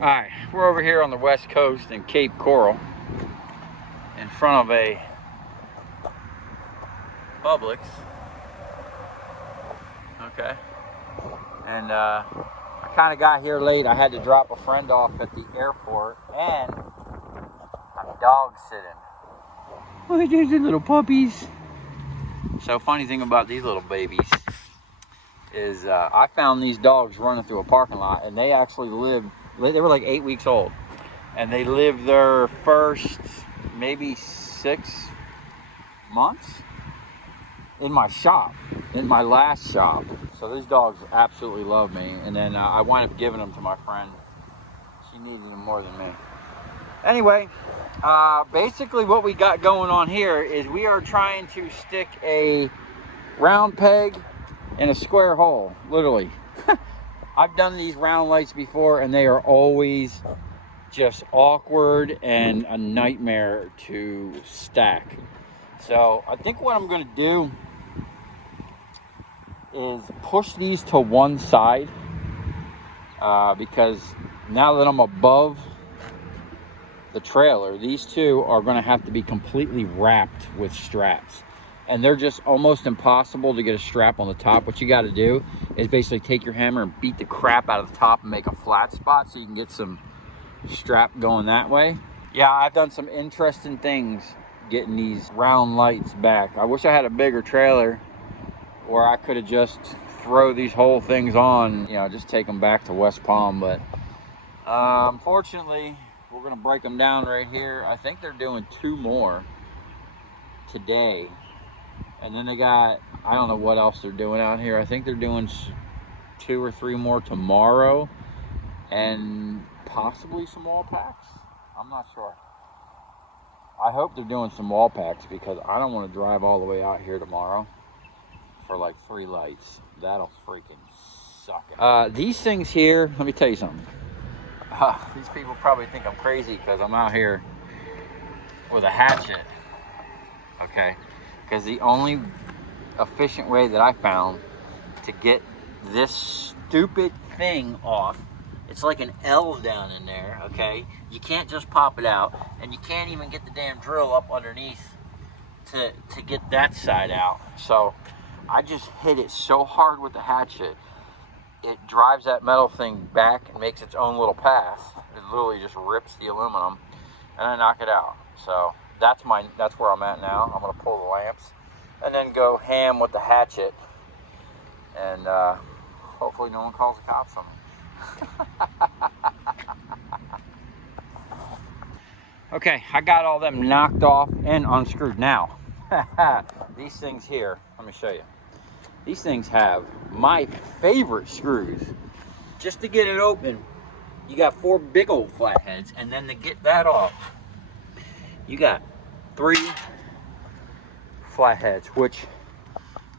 Alright, we're over here on the west coast in Cape Coral in front of a Publix. Okay. And I kind of got here late. I had to drop a friend off at the airport and I'm dog sitting. Look at these little puppies. So funny thing about these little babies is I found these dogs running through a parking lot, and they actually they were like 8 weeks old, and they lived their first maybe 6 months in my shop, in my last shop. So these dogs absolutely love me, and then I wind up giving them to my friend. She needed them more than me. Anyway, basically what we got going on here is we are trying to stick a round peg in a square hole, literally. I've done these round lights before, and they are always just awkward and a nightmare to stack. So I think what I'm going to do is push these to one side, because now that I'm above the trailer, these two are going to have to be completely wrapped with straps. And they're just almost impossible to get a strap on the top. What you got to do is basically take your hammer and beat the crap out of the top and make a flat spot so you can get some strap going that way. Yeah, I've done some interesting things getting these round lights back. I wish I had a bigger trailer where I could have just throw these whole things on, you know, just take them back to West Palm. But unfortunately, we're going to break them down right here. I think they're doing 2 more today. And then they got, I don't know what else they're doing out here. I think they're doing 2 or 3 more tomorrow, and possibly some wall packs. I'm not sure. I hope they're doing some wall packs, because I don't want to drive all the way out here tomorrow for like 3 lights. That'll freaking suck. These things here, let me tell you something. These people probably think I'm crazy because I'm out here with a hatchet. Okay. Because the only efficient way that I found to get this stupid thing off, it's like an L down in there, okay? You can't just pop it out, and you can't even get the damn drill up underneath to get that side out. So I just hit it so hard with the hatchet, it drives that metal thing back and makes its own little path. It literally just rips the aluminum, and I knock it out. So that's where I'm at now. I'm gonna pull the lamps and then go ham with the hatchet, and hopefully no one calls the cops on me. Okay, I got all them knocked off and unscrewed. Now, these things here, let me show you. These things have my favorite screws. Just to get it open, you got 4 big old flatheads, and then to get that off, you got 3 flatheads, which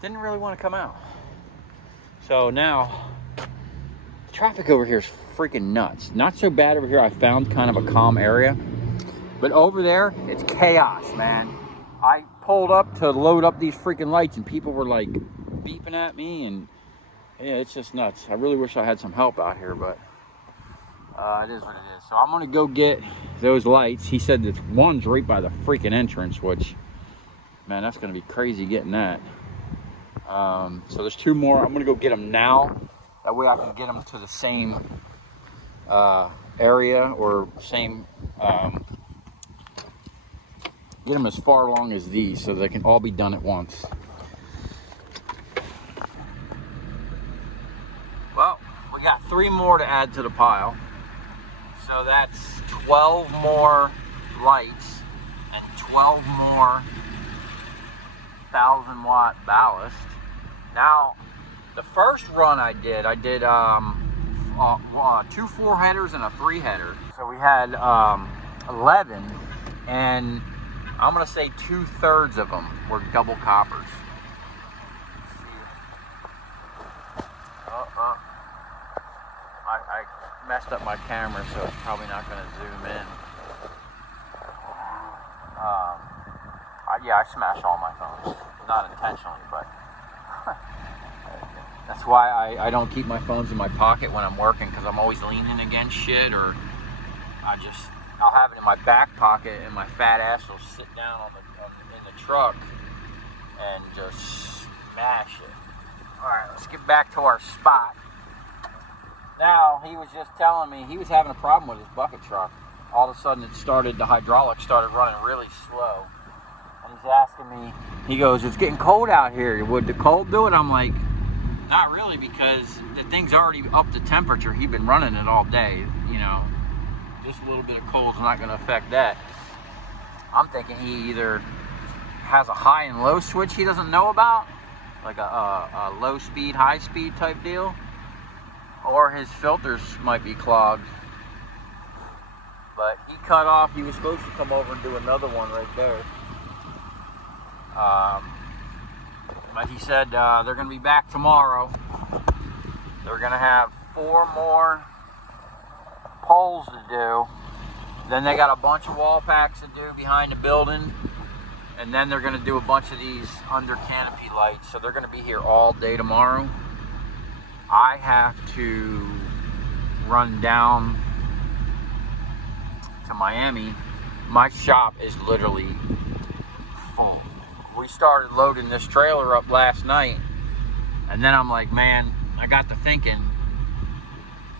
didn't really want to come out. So now, the traffic over here is freaking nuts. Not so bad over here. I found kind of a calm area, but over there, it's chaos, man. I pulled up to load up these freaking lights, and people were like beeping at me, and yeah, it's just nuts. I really wish I had some help out here, but it is what it is. So I'm gonna go get those lights. He said that one's right by the freaking entrance, which, man, that's gonna be crazy getting that. So there's 2 more. I'm gonna go get them now. That way I can get them to the same area, or same, get them as far along as these, so they can all be done at once. Well, we got 3 more to add to the pile. So that's 12 more lights and 12 more 1,000-watt ballast. Now, the first run I did 2 4-headers and a 3-header. So we had 11, and I'm gonna say 2/3 of them were double coppers. I messed up my camera, so it's probably not going to zoom in. Yeah, I smashed all my phones. Not intentionally, but that's why I don't keep my phones in my pocket when I'm working, because I'm always leaning against shit or I'll have it in my back pocket, and my fat ass will sit down in the truck and just smash it. All right, let's get back to our spot. Now, he was just telling me he was having a problem with his bucket truck. All of a sudden, the hydraulics started running really slow. And he's asking me, he goes, it's getting cold out here. Would the cold do it? I'm like, not really, because the thing's already up to temperature. He'd been running it all day, you know. Just a little bit of cold's not going to affect that. I'm thinking he either has a high and low switch he doesn't know about, like a low speed, high speed type deal, or his filters might be clogged. But he cut off. He was supposed to come over and do another one right there. But he said they're going to be back tomorrow. They're going to have 4 more poles to do. Then they got a bunch of wall packs to do behind the building. And then they're going to do a bunch of these under canopy lights. So they're going to be here all day tomorrow. I have to run down to Miami. My shop is literally full. We started loading this trailer up last night, and then I'm like, man, I got to thinking,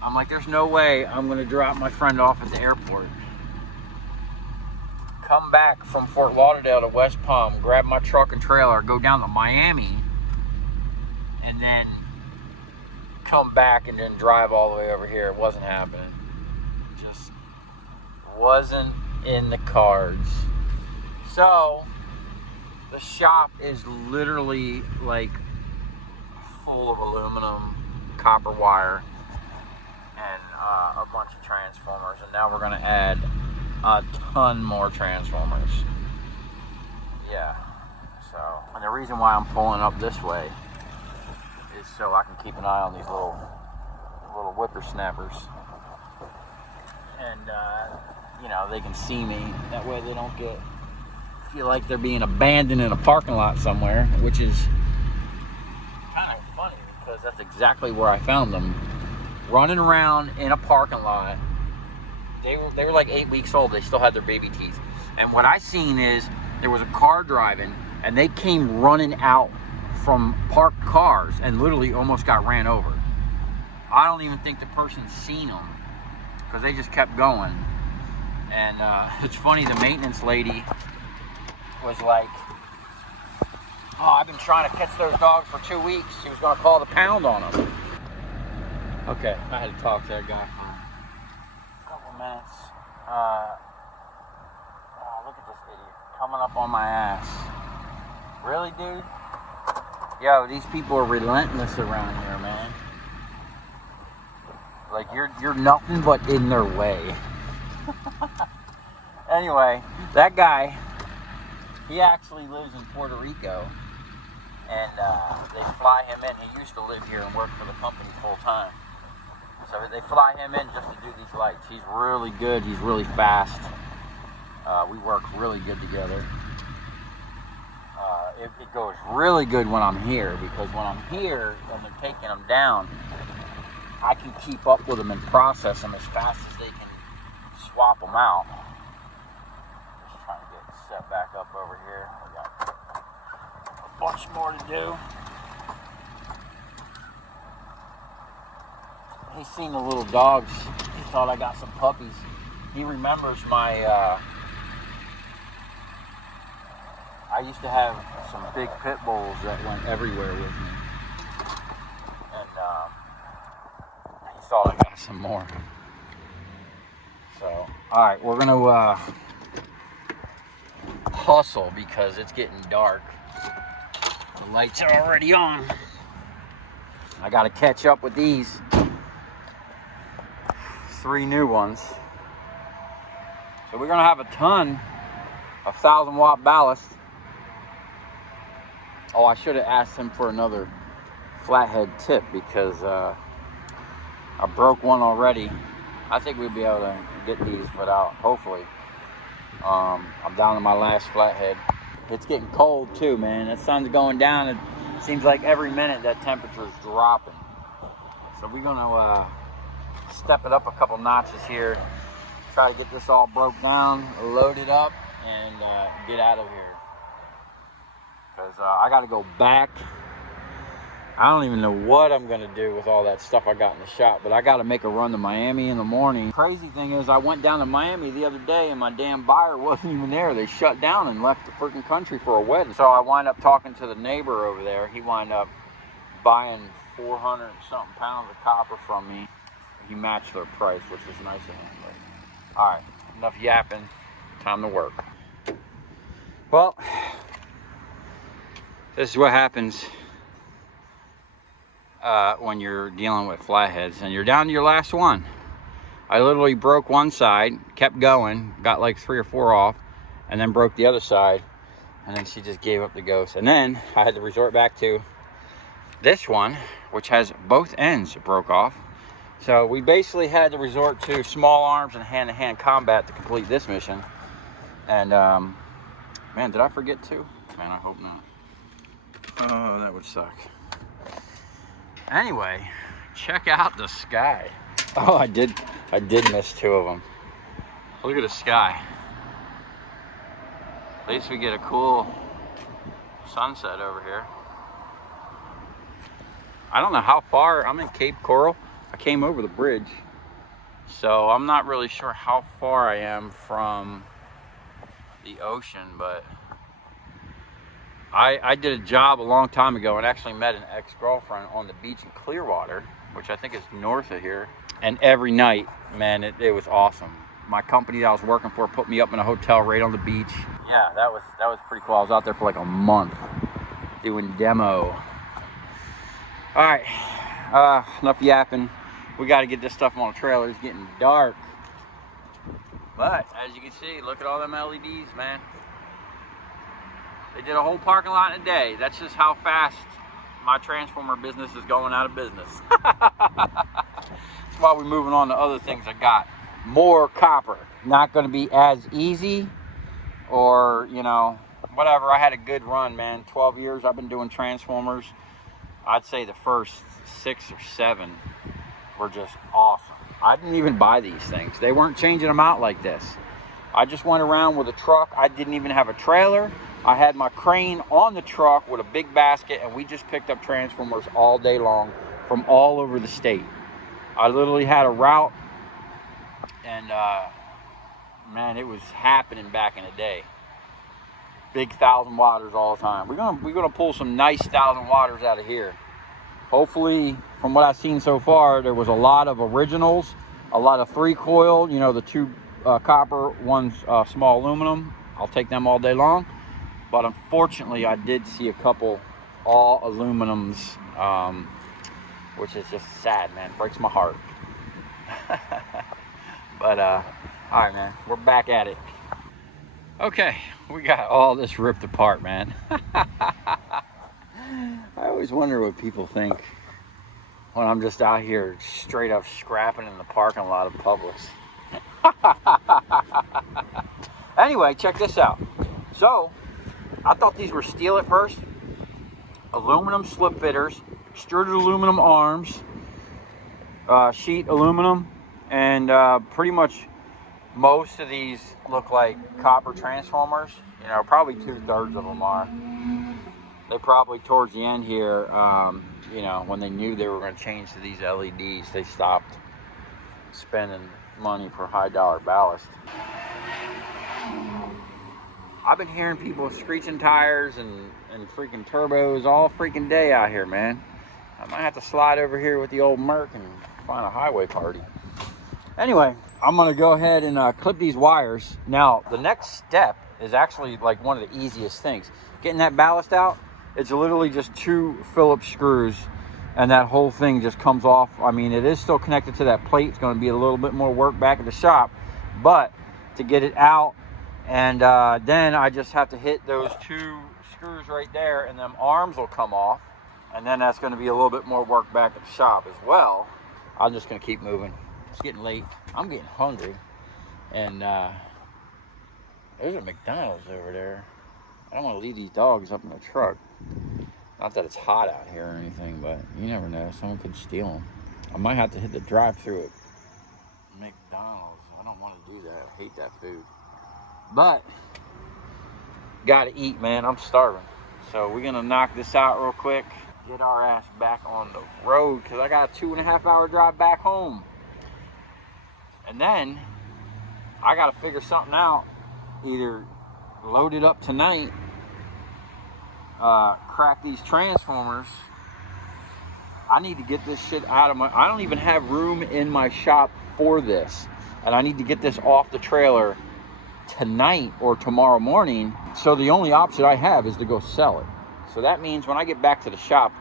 I'm like, there's no way I'm gonna drop my friend off at the airport, come back from Fort Lauderdale to West Palm, grab my truck and trailer, go down to Miami, and then come back and then drive all the way over here. It wasn't happening. Just wasn't in the cards. So the shop is literally like full of aluminum, copper wire, and a bunch of transformers. And now we're going to add a ton more transformers. Yeah. So, and the reason why I'm pulling up this way is so I can keep an eye on these little whippersnappers. And, you know, they can see me. That way they don't feel like they're being abandoned in a parking lot somewhere, which is kind of funny because that's exactly where I found them, running around in a parking lot. They were like 8 weeks old. They still had their baby teeth. And what I seen is there was a car driving, and they came running out from parked cars and literally almost got ran over. I don't even think the person seen them because they just kept going. And it's funny, the maintenance lady was like, oh, I've been trying to catch those dogs for 2 weeks. She was going to call the pound on them. Okay, I had to talk to that guy for a couple minutes. Oh, look at this idiot coming up on my ass. Really, dude? Yo, these people are relentless around here, man. Like, you're nothing but in their way. Anyway, that guy, he actually lives in Puerto Rico, and they fly him in. He used to live here and work for the company full time. So they fly him in just to do these lights. He's really good. He's really fast. We work really good together. It goes really good when I'm here, because when I'm here and they're taking them down, I can keep up with them and process them as fast as they can swap them out. Just trying to get set back up over here. We got a bunch more to do. He's seen the little dogs. He thought I got some puppies. He remembers my, I used to have some big pit bulls that went everywhere with me. And he thought I got some more. So, alright, we're going to hustle because it's getting dark. The lights are already on. I got to catch up with these 3 new ones. So we're going to have a ton of 1,000-watt ballast. Oh, I should have asked him for another flathead tip because I broke one already. I think we'll be able to get these without, hopefully. I'm down to my last flathead. It's getting cold too, man. The sun's going down. It seems like every minute that temperature is dropping. So we're gonna step it up a couple notches here. try to get this all broke down, loaded up, and get out of here. Because I got to go back. I don't even know what I'm going to do with all that stuff I got in the shop, but I got to make a run to Miami in the morning. Crazy thing is, I went down to Miami the other day and my damn buyer wasn't even there. They shut down and left the freaking country for a wedding. So I wind up talking to the neighbor over there. He wound up buying 400 and something pounds of copper from me. He matched their price, which was nice of him. But, all right, enough yapping. Time to work. Well, this is what happens when you're dealing with flatheads and you're down to your last one. I literally broke one side, kept going, got like 3 or 4 off, and then broke the other side, and then she just gave up the ghost. And then I had to resort back to this one, which has both ends broke off. So we basically had to resort to small arms and hand-to-hand combat to complete this mission. And man, did I forget to? Man, I hope not. Oh, that would suck. Anyway, check out the sky. Oh, I did miss 2 of them. Look at the sky. At least we get a cool sunset over here. I don't know how far. I'm in Cape Coral. I came over the bridge, so I'm not really sure how far I am from the ocean, but I did a job a long time ago and actually met an ex-girlfriend on the beach in Clearwater, which I think is north of here. And every night, man, it was awesome. My company that I was working for put me up in a hotel right on the beach. Yeah, that was pretty cool. I was out there for like a month doing demo. All right, enough yapping. We got to get this stuff on the trailer. It's getting dark. But as you can see, look at all them LEDs, man. They did a whole parking lot in a day. That's just how fast my transformer business is going out of business. That's why we're moving on to other things I got. More copper. Not going to be as easy, or, you know, whatever. I had a good run, man. 12 years I've been doing transformers. I'd say the first 6 or 7 were just awesome. I didn't even buy these things. They weren't changing them out like this. I just went around with a truck. I didn't even have a trailer. I had my crane on the truck with a big basket, and we just picked up transformers all day long from all over the state. I literally had a route, and man, it was happening back in the day. Big 1,000 watters all the time. We're gonna pull some nice 1,000 watters out of here. Hopefully, from what I've seen so far, there was a lot of originals, a lot of 3-coil, you know, the 2 copper, 1 small aluminum. I'll take them all day long. But unfortunately, I did see a couple all aluminums, which is just sad, man. Breaks my heart. But, all right, man. We're back at it. Okay, we got all this ripped apart, man. I always wonder what people think when I'm just out here straight up scrapping in the parking lot of Publix. Anyway, check this out. So, I thought these were steel at first. Aluminum slip fitters, extruded aluminum arms, sheet aluminum, and pretty much most of these look like copper transformers. You know, probably 2/3 of them are. They probably towards the end here, you know, when they knew they were going to change to these LEDs, they stopped spending money for high dollar ballast. I've been hearing people screeching tires and freaking turbos all freaking day out here, man. I might have to slide over here with the old Merc and find a highway party. Anyway, I'm gonna go ahead and clip these wires. Now, the next step is actually like one of the easiest things. Getting that ballast out, it's literally just 2 Phillips screws and that whole thing just comes off. I mean, it is still connected to that plate. It's gonna be a little bit more work back at the shop, but to get it out, and then I just have to hit those 2 screws right there, and them arms will come off, and then that's going to be a little bit more work back at the shop as well. I'm just going to keep moving. It's getting late. I'm getting hungry, and there's a McDonald's over there. I don't want to leave these dogs up in the truck. Not that it's hot out here or anything, but you never know. Someone could steal them. I might have to hit the drive-thru at McDonald's. I don't want to do that. I hate that food. But, gotta eat, man. I'm starving. So we're gonna knock this out real quick. Get our ass back on the road, because I got a 2.5 hour drive back home. And then, I gotta figure something out. Either load it up tonight, crack these transformers. I need to get this shit out of my, I don't even have room in my shop for this. And I need to get this off the trailer tonight or tomorrow morning. So the only option I have is to go sell it. So that means when I get back to the shop,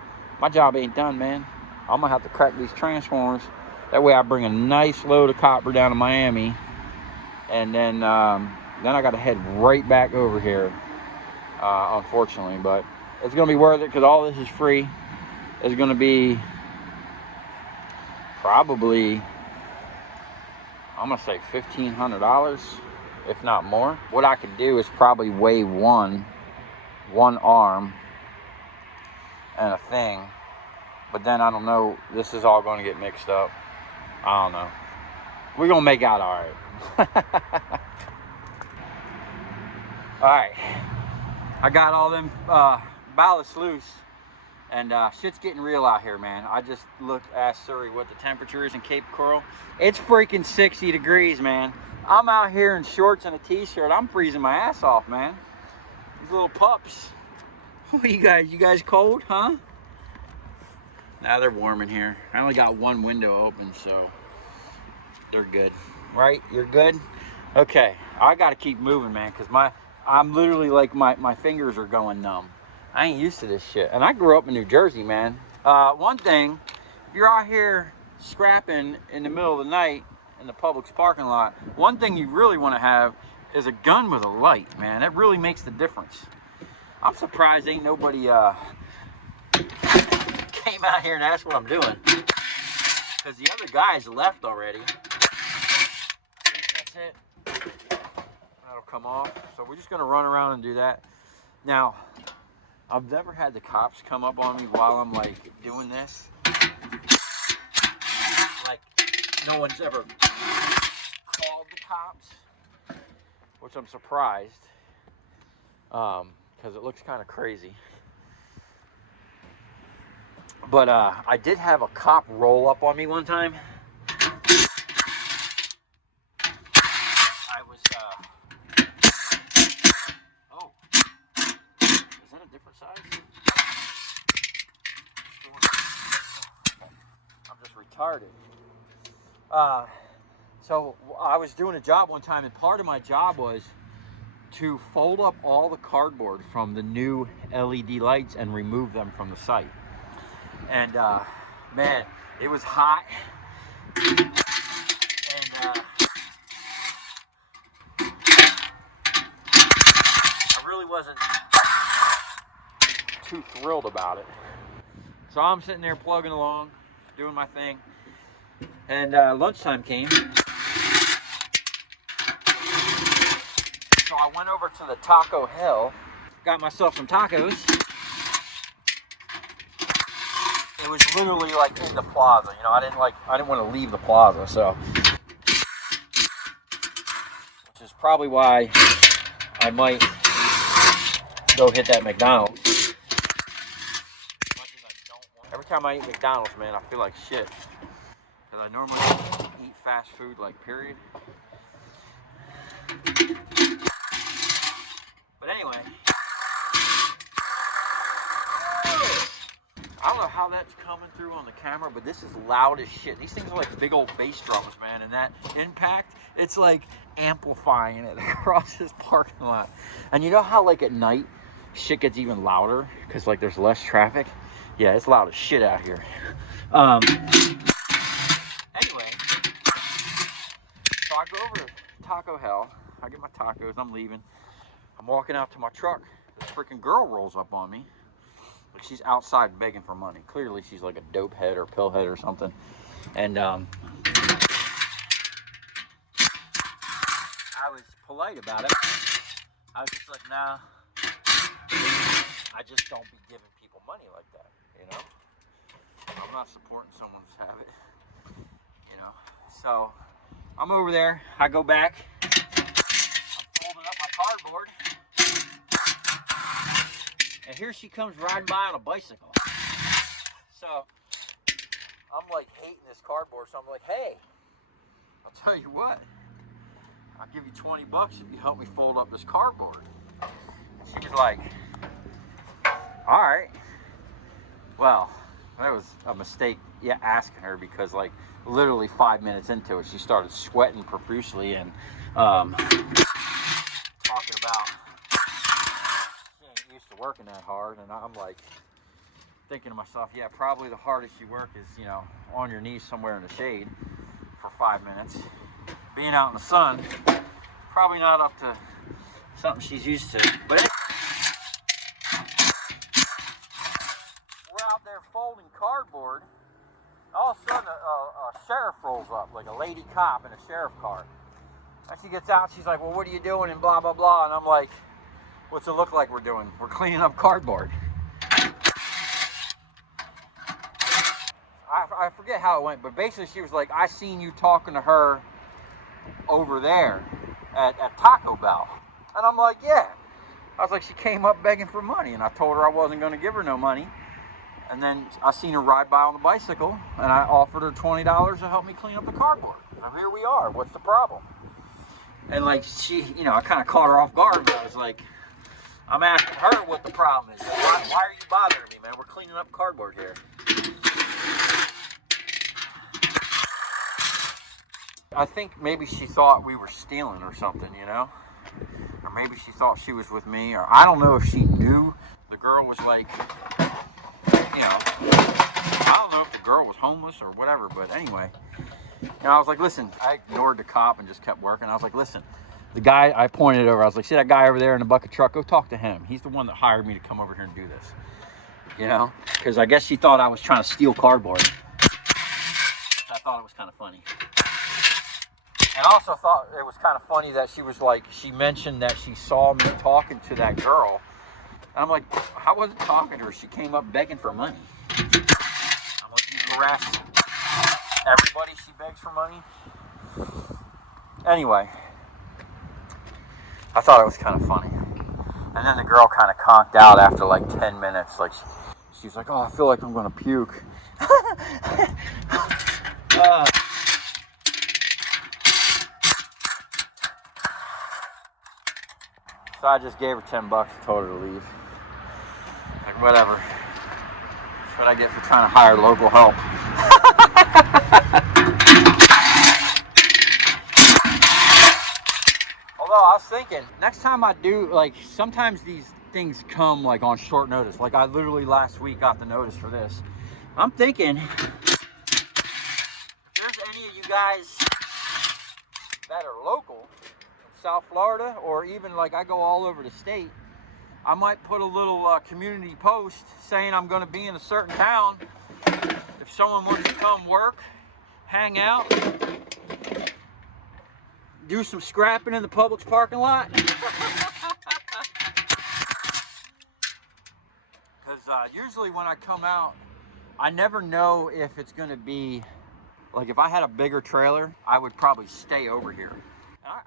my job ain't done, man. I'm gonna have to crack these transformers. That way I bring a nice load of copper down to Miami. And then I gotta head right back over here, unfortunately. But it's gonna be worth it, because all this is free. It's gonna be probably, I'm gonna say $1,500, if not more. What I could do is probably weigh one arm and a thing, but then I don't know, this is all gonna get mixed up. I don't know. We're gonna make out all right. All right, I got all them ballasts loose, and shit's getting real out here, man. I just asked Surrey what the temperature is in Cape Coral. It's freaking 60 degrees, man. I'm out here in shorts and a t-shirt. I'm freezing my ass off, man. These little pups. What you guys cold, huh? Nah, they're warm in here. I only got one window open, so they're good. Right? You're good? Okay, I gotta keep moving, man, because I'm literally like, my fingers are going numb. I ain't used to this shit. And I grew up in New Jersey, man. One thing, if you're out here scrapping in the middle of the night in the Publix parking lot, one thing you really want to have is a gun with a light, man. That really makes the difference. I'm surprised ain't nobody came out here and asked what I'm doing, because the other guys left already. That's it. That'll come off. So we're just gonna run around and do that. Now, I've never had the cops come up on me while I'm like doing this. Like, no one's ever called the cops, which I'm surprised, because it looks kind of crazy. But I did have a cop roll up on me one time. I was, oh, is that a different size? I'm just retarded. So I was doing a job one time, and part of my job was to fold up all the cardboard from the new LED lights and remove them from the site. And man, it was hot, and I really wasn't too thrilled about it. So I'm sitting there plugging along, doing my thing, and lunchtime came. So I went over to the Taco Hell, got myself some tacos. It was literally like in the plaza, you know. I didn't want to leave the plaza, so, which is probably why I might go hit that McDonald's. As much as I don't want. Every time I eat McDonald's, man, I feel like shit, because I normally eat fast food, like, period. But anyway, I don't know how that's coming through on the camera, but this is loud as shit. These things are like big old bass drums, man, and that impact, it's like amplifying it across this parking lot. And you know how like at night shit gets even louder because like there's less traffic? Yeah, it's loud as shit out here. Anyway, so I go over to Taco Hell, I get my tacos, I'm leaving. I'm walking out to my truck, this freaking girl rolls up on me. Like she's outside begging for money. Clearly she's like a dope head or pill head or something. And I was polite about it. I was just like, nah, I just don't be giving people money like that, you know? I'm not supporting someone's habit, you know? So I'm over there. I go back. I'm folding up my cardboard. And here she comes riding by on a bicycle. So I'm like hating this cardboard. So I'm like, hey, I'll tell you what. I'll give you 20 bucks if you help me fold up this cardboard. She was like, all right. Well, that was a mistake asking her, because like literally 5 minutes into it, she started sweating profusely and talking about she ain't used to working that hard. And I'm like thinking to myself, yeah, probably the hardest you work is, you know, on your knees somewhere in the shade for 5 minutes. Being out in the sun, probably not up to something she's used to. But we're out there folding cardboard. All of a sudden, a sheriff rolls up, like a lady cop in a sheriff car. And she gets out, she's like, well, what are you doing? And blah, blah, blah. And I'm like, what's it look like we're doing? We're cleaning up cardboard. I forget how it went, but basically she was like, I seen you talking to her over there at Taco Bell. And I'm like, yeah. I was like, she came up begging for money, and I told her I wasn't going to give her no money. And then I seen her ride by on the bicycle, and I offered her $20 to help me clean up the cardboard. Now here we are. What's the problem? And like she, you know, I kind of caught her off guard, but I was like, I'm asking her what the problem is. Why are you bothering me, man? We're cleaning up cardboard here. I think maybe she thought we were stealing or something, you know? Or maybe she thought she was with me, or I don't know if she knew. The girl was like, you know, I don't know if the girl was homeless or whatever, but anyway. And I was like, listen, I ignored the cop and just kept working. I was like, listen, the guy, I pointed over, I was like, see that guy over there in the bucket truck? Go talk to him. He's the one that hired me to come over here and do this. You know? Because I guess she thought I was trying to steal cardboard. I thought it was kind of funny. And I also thought it was kind of funny that she was like, she mentioned that she saw me talking to that girl. And I'm like, I wasn't talking to her. She came up begging for money. I'm like, you harass everybody she begs for money? Anyway, I thought it was kind of funny. And then the girl kind of conked out after like 10 minutes. Like, she's like, oh, I feel like I'm going to puke. So I just gave her 10 bucks and told her to leave. Like, whatever. That's what I get for trying to hire local help. Although I was thinking, next time I do, like, sometimes these things come like on short notice. Like I literally last week got the notice for this. I'm thinking, if there's any of you guys that are local, South Florida, or even like I go all over the state, I might put a little community post saying I'm going to be in a certain town. If someone wants to come work, hang out, do some scrapping in the Publix parking lot. Because usually when I come out, I never know if it's going to be, like if I had a bigger trailer, I would probably stay over here.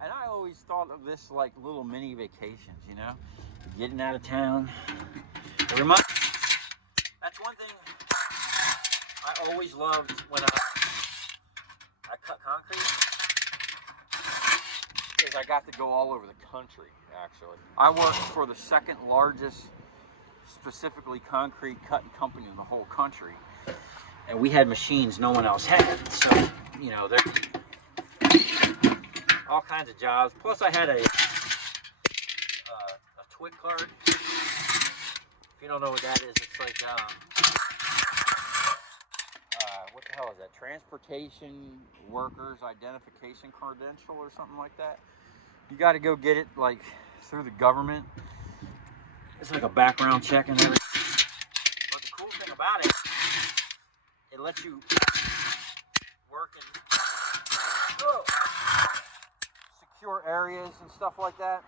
And I always thought of this like little mini vacations, you know, getting out of town. That's one thing I always loved when I cut concrete, is I got to go all over the country, actually. I worked for the second largest, specifically concrete cutting company in the whole country. And we had machines no one else had. So, you know, there's all kinds of jobs. Plus I had a TWIC card. If you don't know what that is, it's like, what the hell is that? Transportation Workers Identification Credential or something like that. You got to go get it like through the government. It's like a background check and everything. But the cool thing about it, it lets you work in secure areas and stuff like that,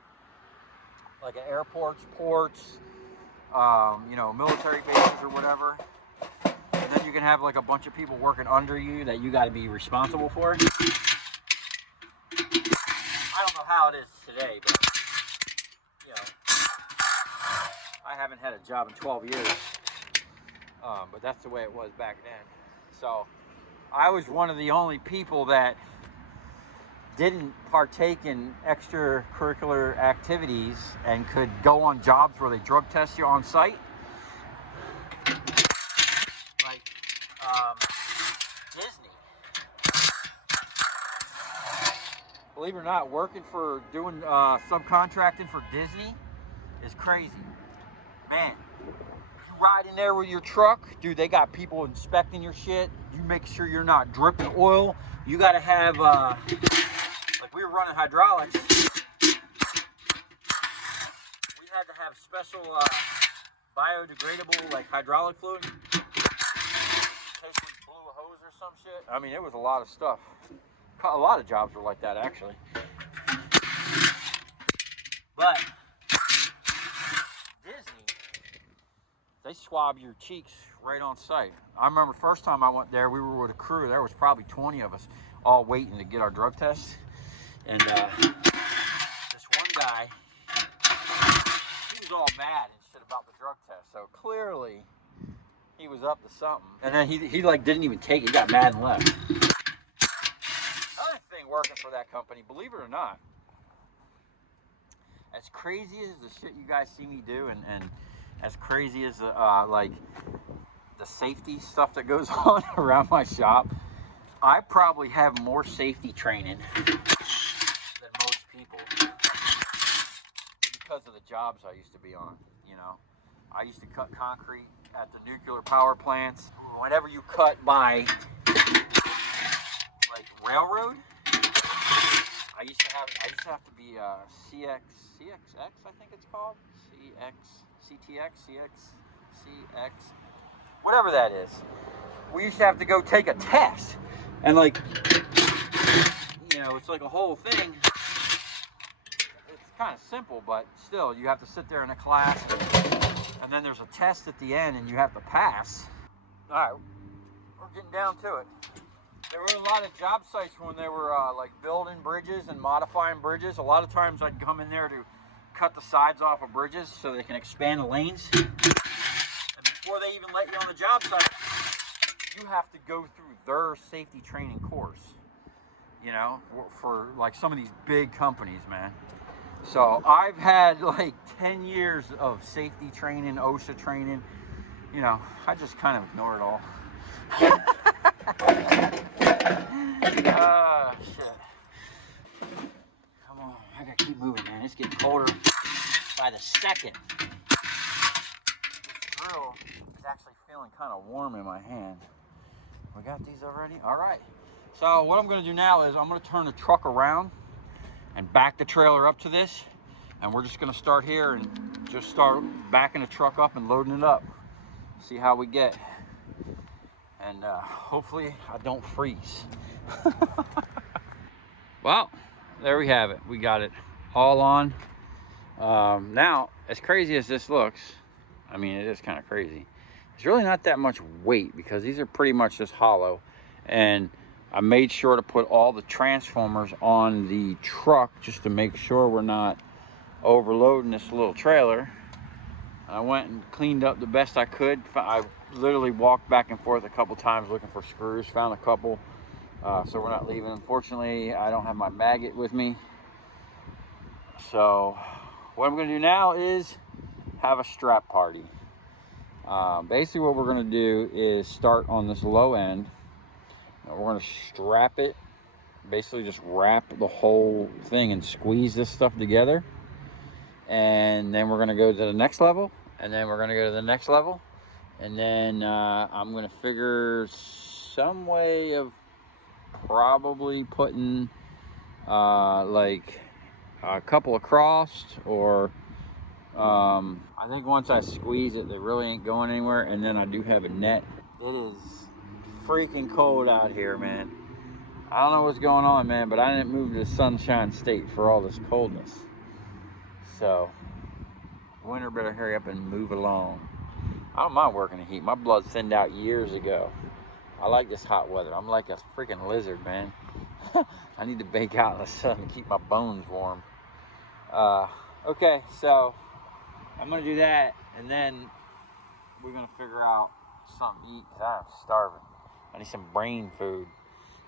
like at airports, ports, you know, military bases or whatever. And then you can have like a bunch of people working under you that you got to be responsible for. I don't know how it is today, but you know, I haven't had a job in 12 years, but that's the way it was back then. So I was one of the only people that didn't partake in extracurricular activities and could go on jobs where they drug test you on site. Like Disney. Believe it or not, doing subcontracting for Disney is crazy. Man, you ride in there with your truck, dude, they got people inspecting your shit. You make sure you're not dripping oil. You gotta have, like we were running hydraulics. We had to have special biodegradable like hydraulic fluid in case we blew a hose or some shit. I mean, it was a lot of stuff. A lot of jobs were like that, actually. But Disney, they swab your cheeks right on site. I remember first time I went there, we were with a crew. There was probably 20 of us all waiting to get our drug tests. And this one guy, he was all mad and shit about the drug test. So clearly, he was up to something. And then he like didn't even take it. He got mad and left. Another thing working for that company, believe it or not, as crazy as the shit you guys see me do, and as crazy as like the safety stuff that goes on around my shop, I probably have more safety training than most people because of the jobs I used to be on. You know, I used to cut concrete at the nuclear power plants. Whenever you cut by like railroad, I used to have to be CXX, I think it's called, CX, whatever that is. We used to have to go take a test, and like, you know, it's like a whole thing. It's kind of simple, but still, you have to sit there in a class, and then there's a test at the end, and you have to pass. All right, we're getting down to it. There were a lot of job sites when they were like building bridges and modifying bridges. A lot of times I'd come in there to cut the sides off of bridges so they can expand the lanes. And before they even let you on the job site, you have to go through their safety training course, you know, for like some of these big companies, man. So I've had like 10 years of safety training, OSHA training. You know, I just kind of ignore it all. Shit. Come on, I gotta keep moving, man. It's getting colder by the second. This drill is actually feeling kind of warm in my hand. We got these already? All right. So what I'm gonna do now is I'm gonna turn the truck around and back the trailer up to this. And we're just gonna start here and just start backing the truck up and loading it up. See how we get. And hopefully I don't freeze. Well, there we have it. We got it all on. Now, as crazy as this looks, I mean, it is kind of crazy. It's really not that much weight because these are pretty much just hollow. And I made sure to put all the transformers on the truck just to make sure we're not overloading this little trailer. I went and cleaned up the best I could. I literally walked back and forth a couple times looking for screws, found a couple, so we're not leaving. Unfortunately, I don't have my maggot with me. So what I'm gonna do now is have a strap party. Basically what we're gonna do is start on this low end. And we're gonna strap it, basically just wrap the whole thing and squeeze this stuff together. And then we're gonna go to the next level, and then we're gonna go to the next level, and then I'm gonna figure some way of probably putting like a couple across, or I think once I squeeze it, they really ain't going anywhere. And then I do have a net. It is freaking cold out here, man. I don't know what's going on, man, but I didn't move to the Sunshine State for all this coldness. So, winter better hurry up and move along. I don't mind working in heat. My blood thinned out years ago. I like this hot weather. I'm like a freaking lizard, man. I need to bake out in the sun and keep my bones warm. Okay, so I'm gonna do that, and then we're gonna figure out something to eat, because I'm starving. I need some brain food.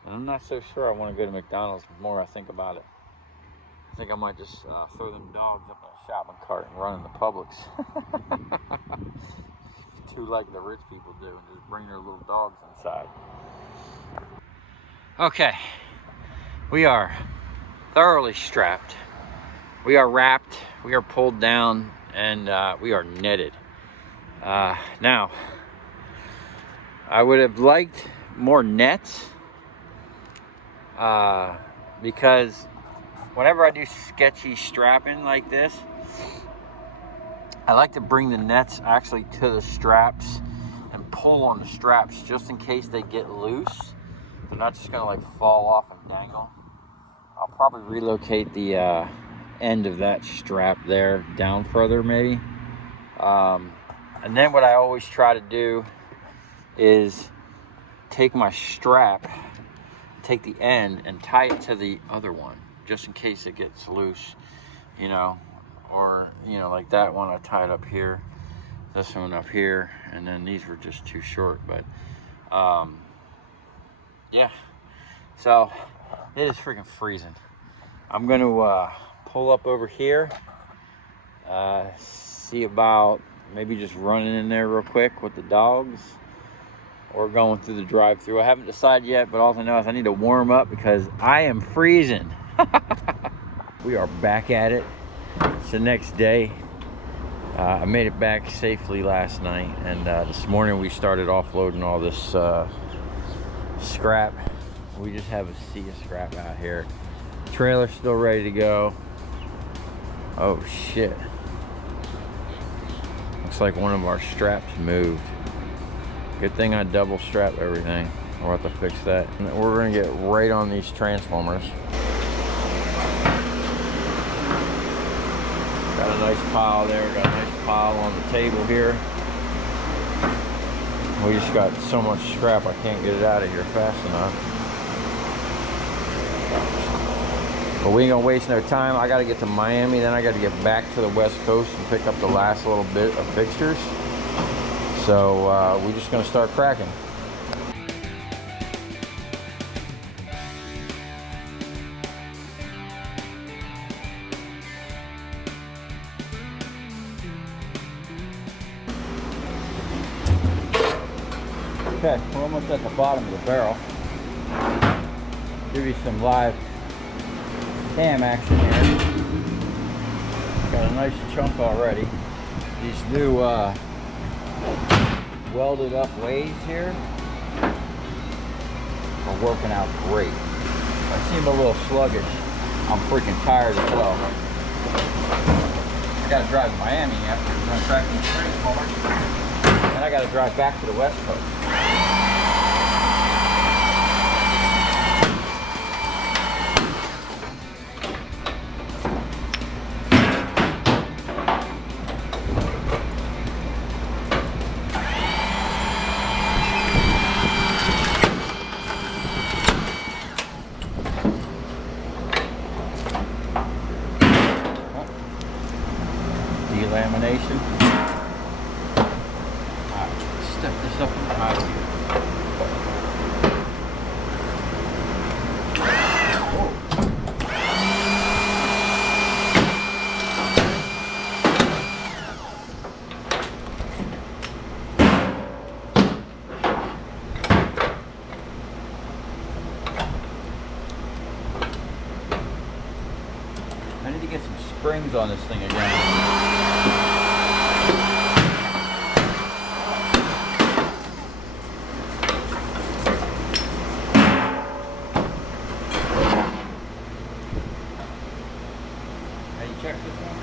And I'm not so sure I want to go to McDonald's. The more I think about it, I think I might just throw them dogs up in a shopping cart and run in the Publix. Do like the rich people do and just bring their little dogs inside. Okay, we are thoroughly strapped. We are wrapped, we are pulled down, and we are netted. Now, I would have liked more nets, because whenever I do sketchy strapping like this, I like to bring the nets actually to the straps and pull on the straps just in case they get loose. They're not just gonna like fall off and dangle. I'll probably relocate the end of that strap there down further maybe. And then what I always try to do is take my strap, take the end and tie it to the other one just in case it gets loose, you know, or, you know, like that one I tied up here, this one up here, and then these were just too short. But yeah, so it is freaking freezing. I'm going to pull up over here, see about maybe just running in there real quick with the dogs or going through the drive-thru. I haven't decided yet, but all I know is I need to warm up because I am freezing. We are back at it. It's the next day. I made it back safely last night, and this morning we started offloading all this scrap. We just have a sea of scrap out here. Trailer's still ready to go. Oh shit. Looks like one of our straps moved. Good thing I double strap everything. We'll have to fix that. And we're gonna get right on these transformers. Got a nice pile there, got a nice pile on the table here. We just got so much scrap I can't get it out of here fast enough. But we ain't gonna waste no time. I gotta get to Miami, then I gotta get back to the West Coast and pick up the last little bit of fixtures. So we're just gonna start cracking. Okay, we're almost at the bottom of the barrel. Give you some live cam action here. Got a nice chunk already. These new welded up ways here are working out great. I seem a little sluggish. I'm freaking tired as well. I gotta drive to Miami after run track these transformers. And I gotta drive back to the West Coast. Delamination. Alright, step this up and out of here. I need to get some springs on this thing again. Check this one.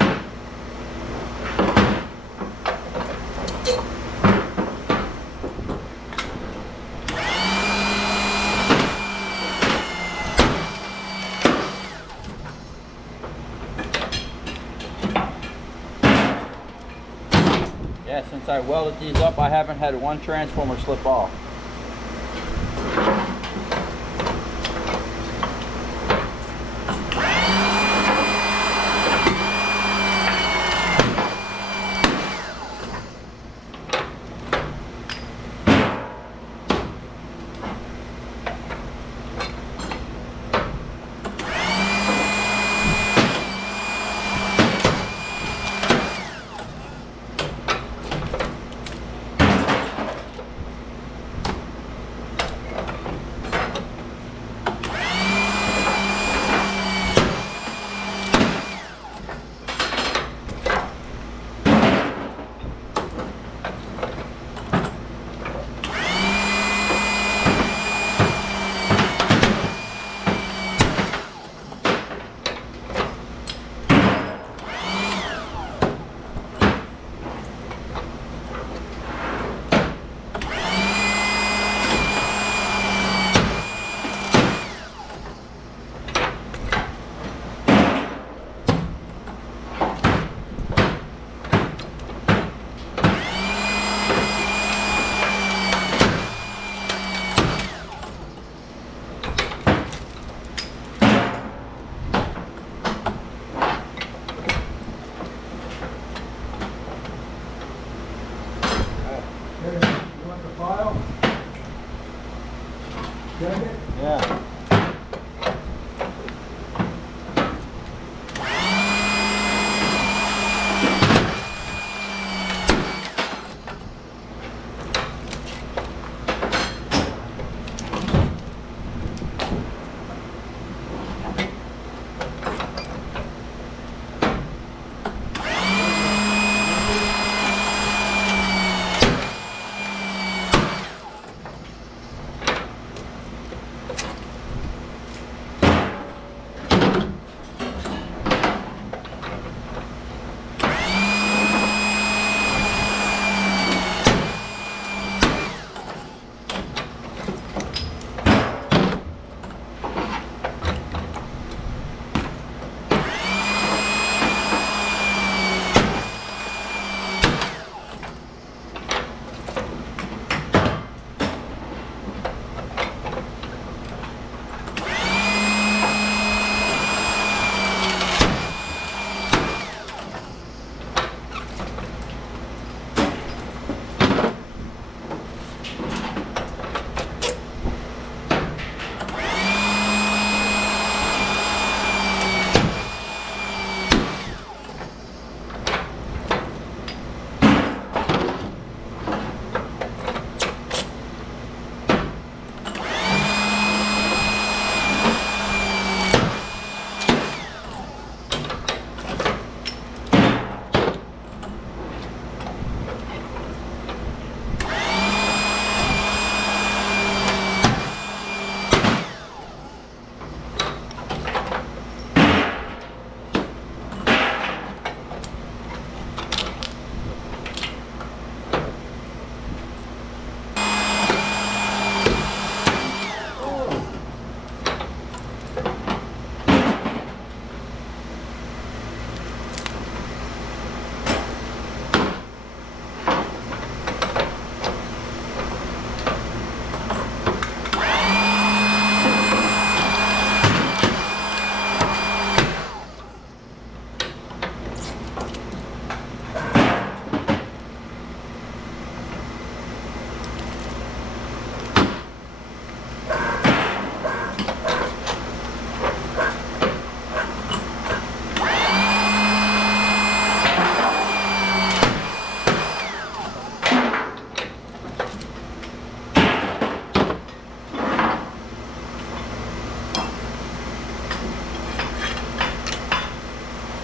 Yeah, since I welded these up, I haven't had one transformer slip off.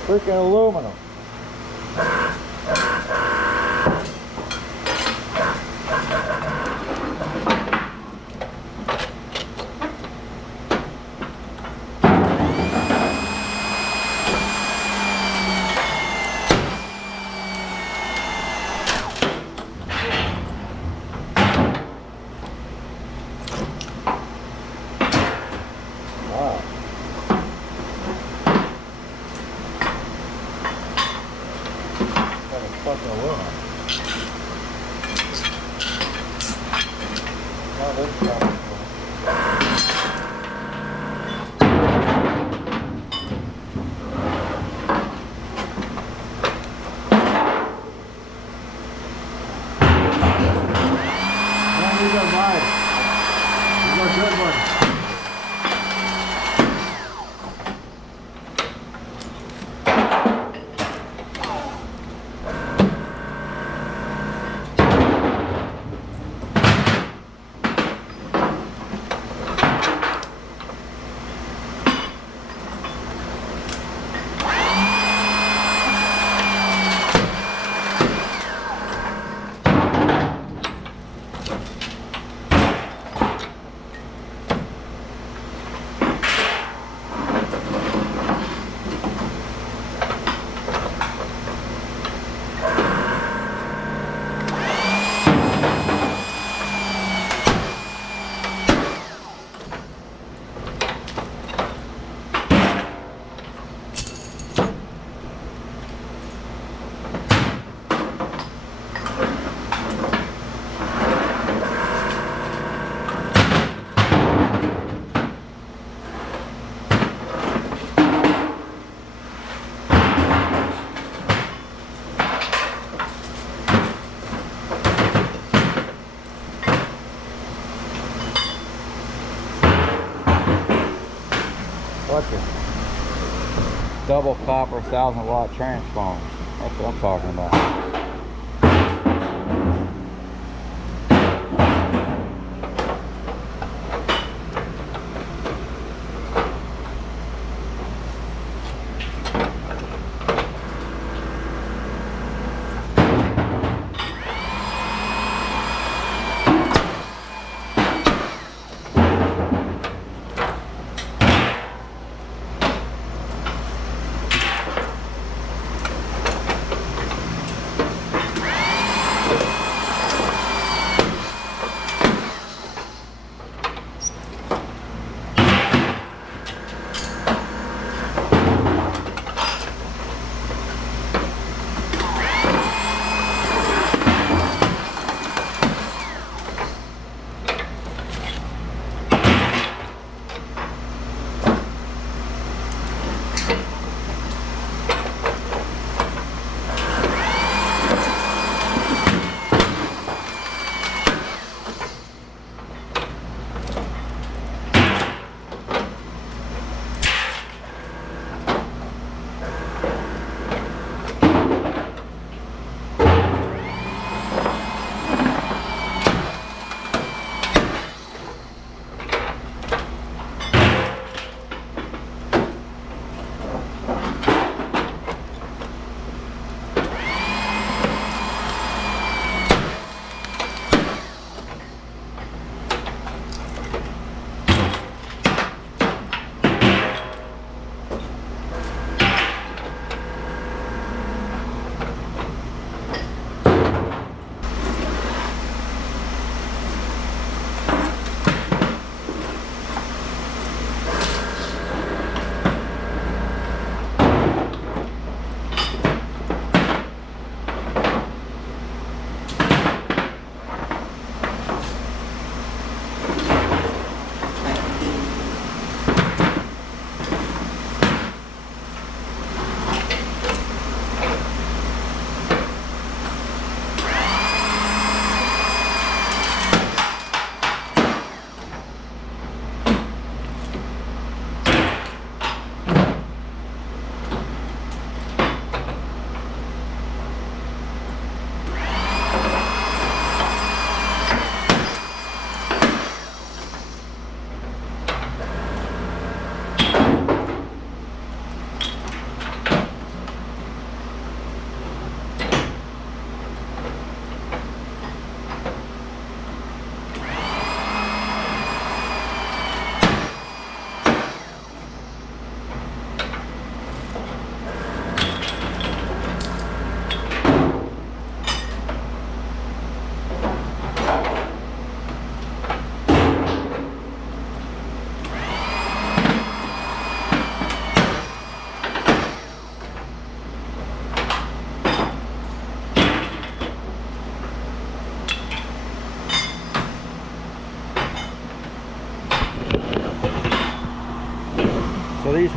freaking aluminum. Wow. Kind of fucking aluminum. Oh, this stuff is cool. Man, these are nice. These are good ones. What's it? Double copper 1,000-watt transformer. That's what I'm talking about.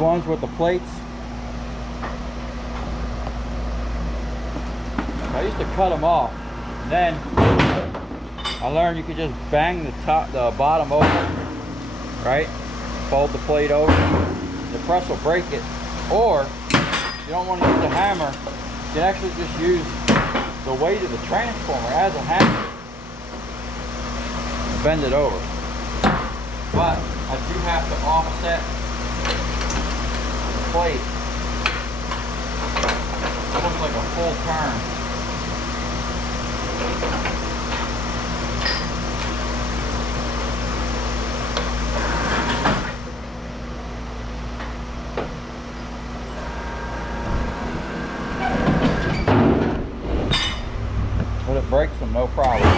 ones with the plates. I used to cut them off. And then I learned you could just bang the bottom open, right? Fold the plate over. The press will break it. Or if you don't want to use the hammer, you can actually just use the weight of the transformer as a hammer. Bend it over. But I do have to offset the plate almost like a full turn. But it breaks them, no problem.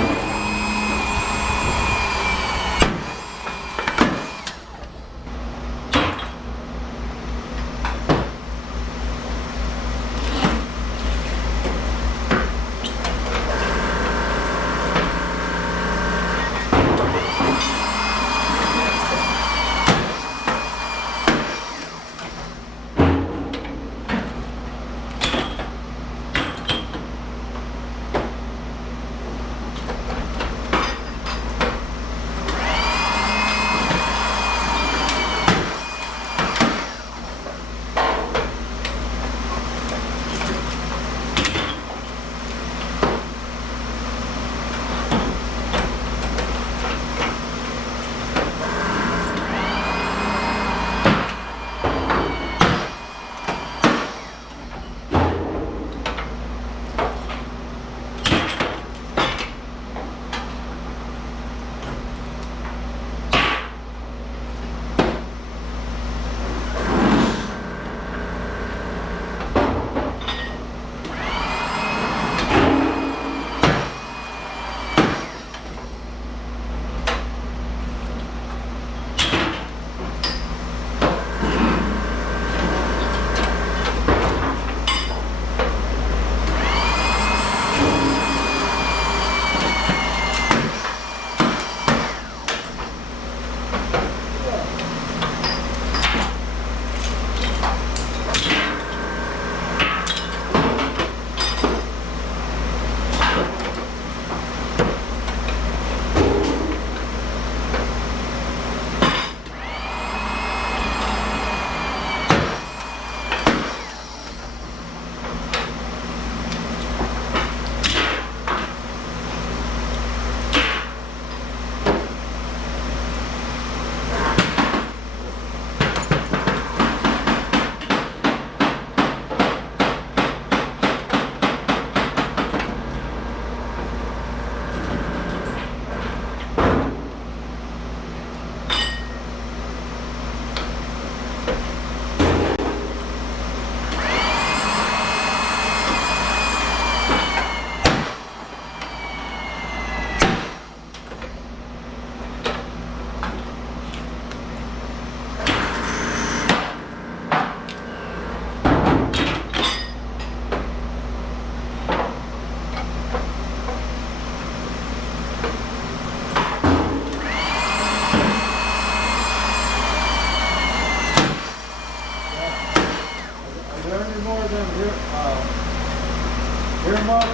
Earmuff?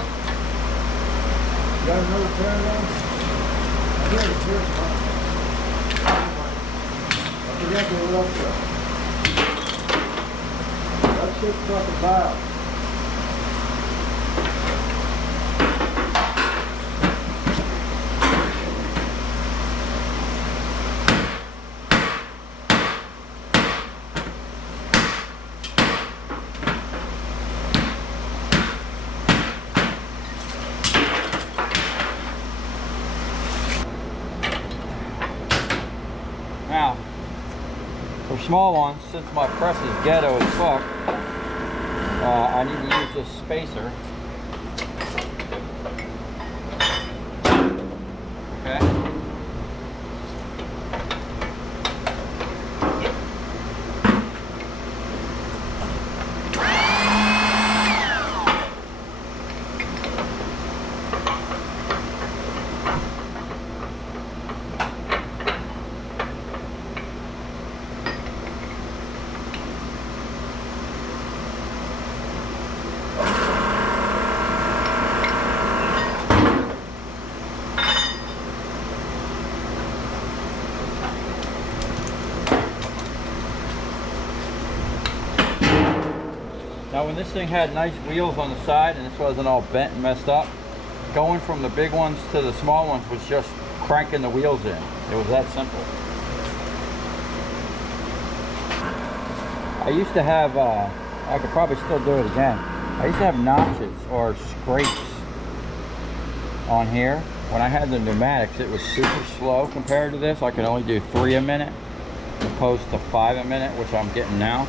You got another pair of them? Here's one. I forgot to look up there. That shit's fucking loud. Now, for small ones, since my press is ghetto as fuck, I need to use this spacer. Okay. Now when this thing had nice wheels on the side and this wasn't all bent and messed up, going from the big ones to the small ones was just cranking the wheels in. It was that simple. I used to have, I could probably still do it again. I used to have notches or scrapes on here. When I had the pneumatics, it was super slow compared to this. I could only do 3 a minute as opposed to 5 a minute, which I'm getting now.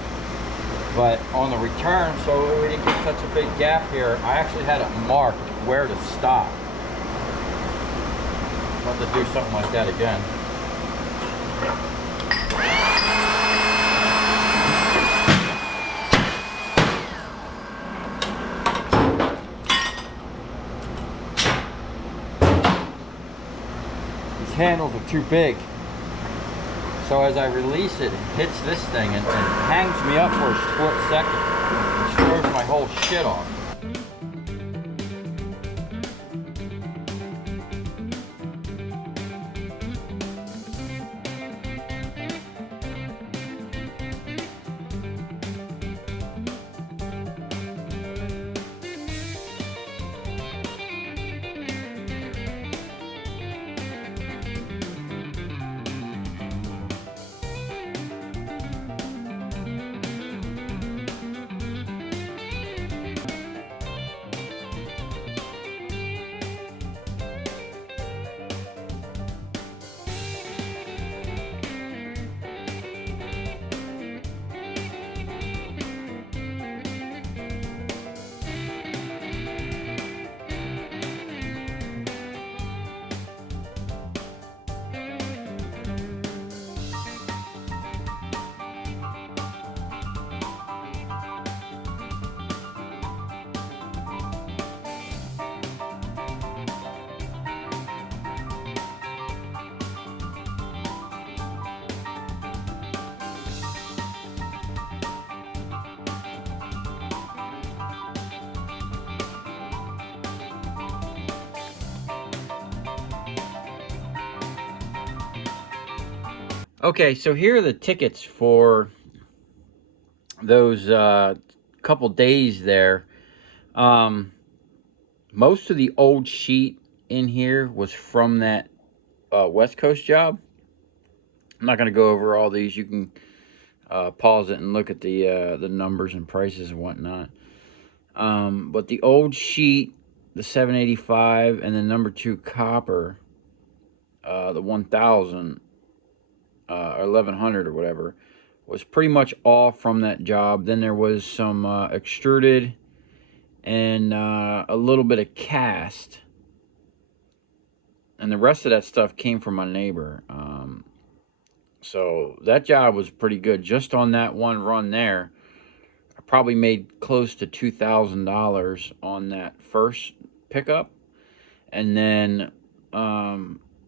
But on the return, so we didn't get such a big gap here, I actually had it marked where to stop. I'll have to do something like that again. These handles are too big. So as I release it, it hits this thing and hangs me up for a split second, which throws my whole shit off. Okay, so here are the tickets for those couple days there. Most of the old sheet in here was from that West Coast job. I'm not going to go over all these. You can pause it and look at the numbers and prices and whatnot. But the old sheet, the 785, and the number 2 copper, the 1000, or 1100 or whatever, was pretty much all from that job. Then there was some extruded and a little bit of cast, and the rest of that stuff came from my neighbor. So that job was pretty good. Just on that one run there, I probably made close to $2,000 on that first pickup. And then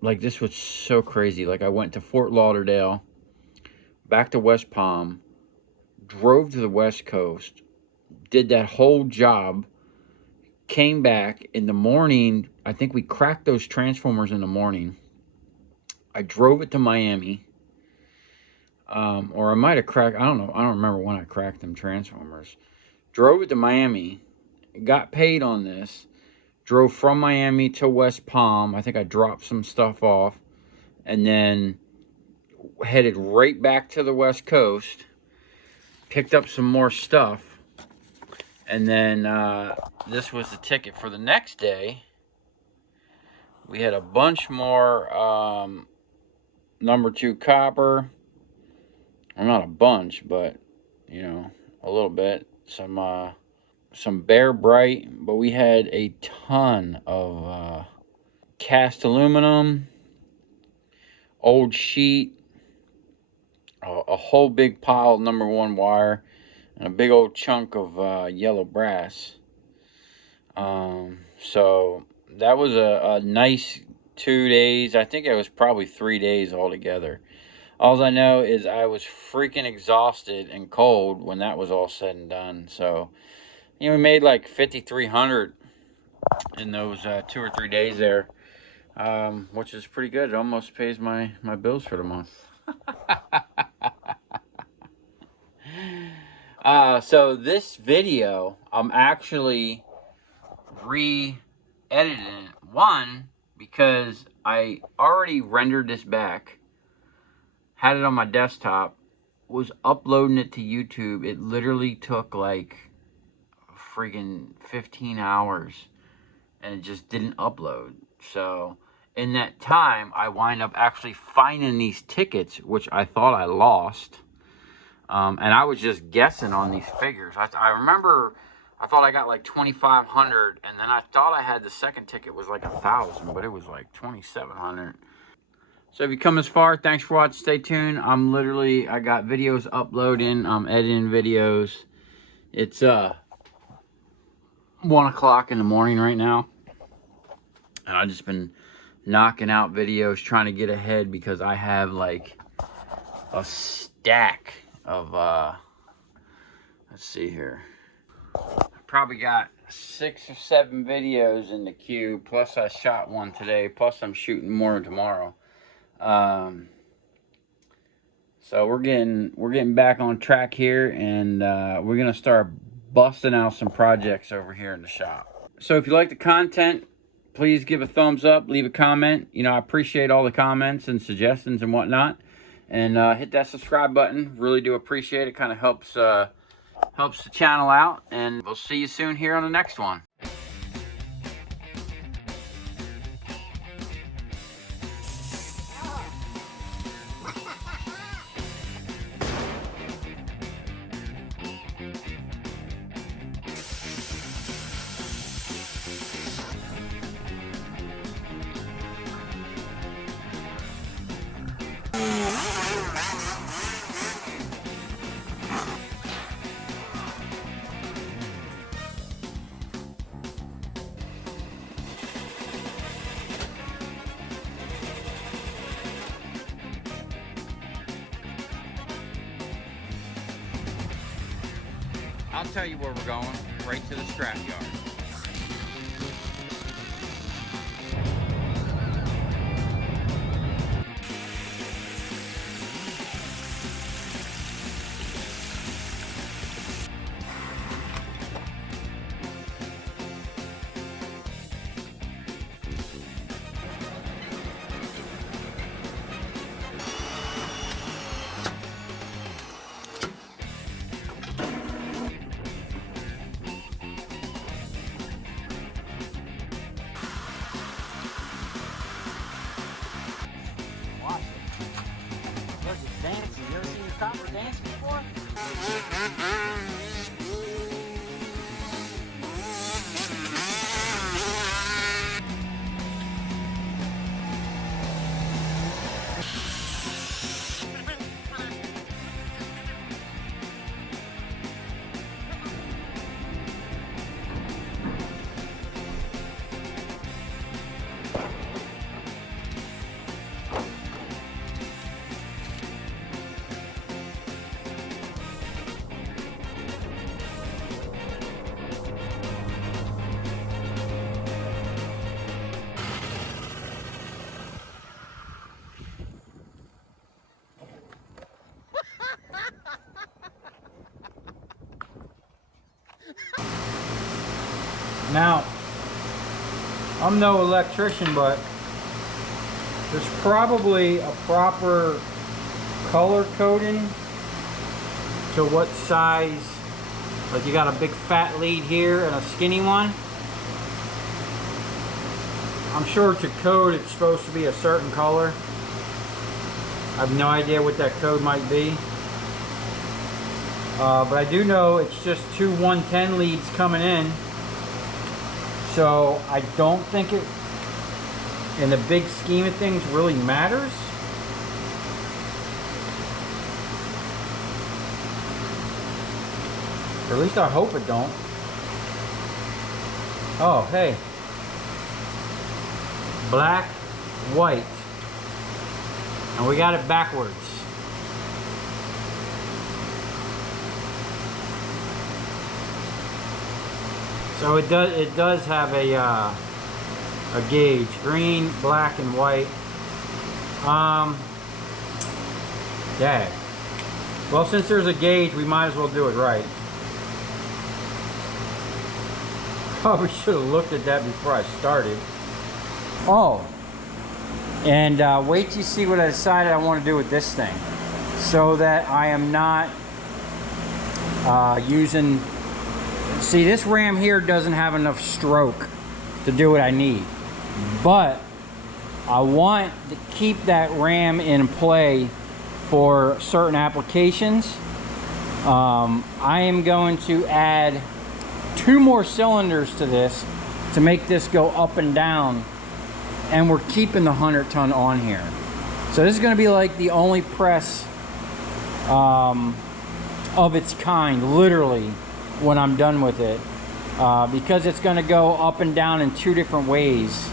like, this was so crazy. Like, I went to Fort Lauderdale, back to West Palm, drove to the West Coast, did that whole job, came back in the morning. I think we cracked those transformers in the morning. I drove it to Miami, or I might have cracked, I don't know, I don't remember when I cracked them transformers. Drove it to Miami, got paid on this, drove from Miami to West Palm. I think I dropped some stuff off, and then headed right back to the West Coast, picked up some more stuff, and then this was the ticket for the next day. We had a bunch more number 2 copper. Well, not a bunch, but you know, a little bit. Some Bear Bright, but we had a ton of cast aluminum, old sheet, a whole big pile of number 1 wire, and a big old chunk of yellow brass. So that was a nice 2 days. I think it was probably 3 days altogether. All I know is I was freaking exhausted and cold when that was all said and done. So, you know, we made like $5,300 in those 2 or 3 days there, which is pretty good. It almost pays my bills for the month. So this video, I'm actually re-editing it. One, because I already rendered this back, had it on my desktop, was uploading it to YouTube. It literally took like freaking 15 hours and it just didn't upload. So in that time, I wind up actually finding these tickets, which I thought I lost. And I was just guessing on these figures. I remember I thought I got like 2,500, and then I thought I had the second ticket was like 1,000, but it was like 2,700. So if you come this far, thanks for watching. Stay tuned. I got videos uploading. I'm editing videos. It's 1 o'clock in the morning right now, and I've just been knocking out videos, trying to get ahead, because I have like a stack of let's see here, I probably got 6 or 7 videos in the queue, plus I shot one today, plus I'm shooting more tomorrow. So we're getting back on track here, and we're gonna start busting out some projects over here in the shop. So if you like the content, please give a thumbs up, leave a comment. You know, I appreciate all the comments and suggestions and whatnot. And hit that subscribe button. Really do appreciate it. Kind of helps the channel out. And we'll see you soon here on the next one. I'll tell you where we're going, right to the scrap yard. Dancing. You ever seen your copper dancing before? Now, I'm no electrician, but there's probably a proper color coding to what size. Like, you got a big fat lead here and a skinny one. I'm sure to code it's supposed to be a certain color. I have no idea what that code might be. But I do know it's just 2 110 leads coming in. So I don't think it, in the big scheme of things, really matters. Or at least I hope it don't. Oh, hey. Black, white. And we got it backwards. So it does have a gauge, green, black, and white. Yeah, Well, since there's a gauge, we might as well do it right. Probably should have looked at that before I started. Oh, and wait till you see what I decided I want to do with this thing, so that I am not using. See, this ram here doesn't have enough stroke to do what I need, but I want to keep that ram in play for certain applications. I am going to add 2 more cylinders to this to make this go up and down, and we're keeping the 100-ton on here. So this is going to be like the only press of its kind, literally, when I'm done with it, because it's going to go up and down in 2 different ways.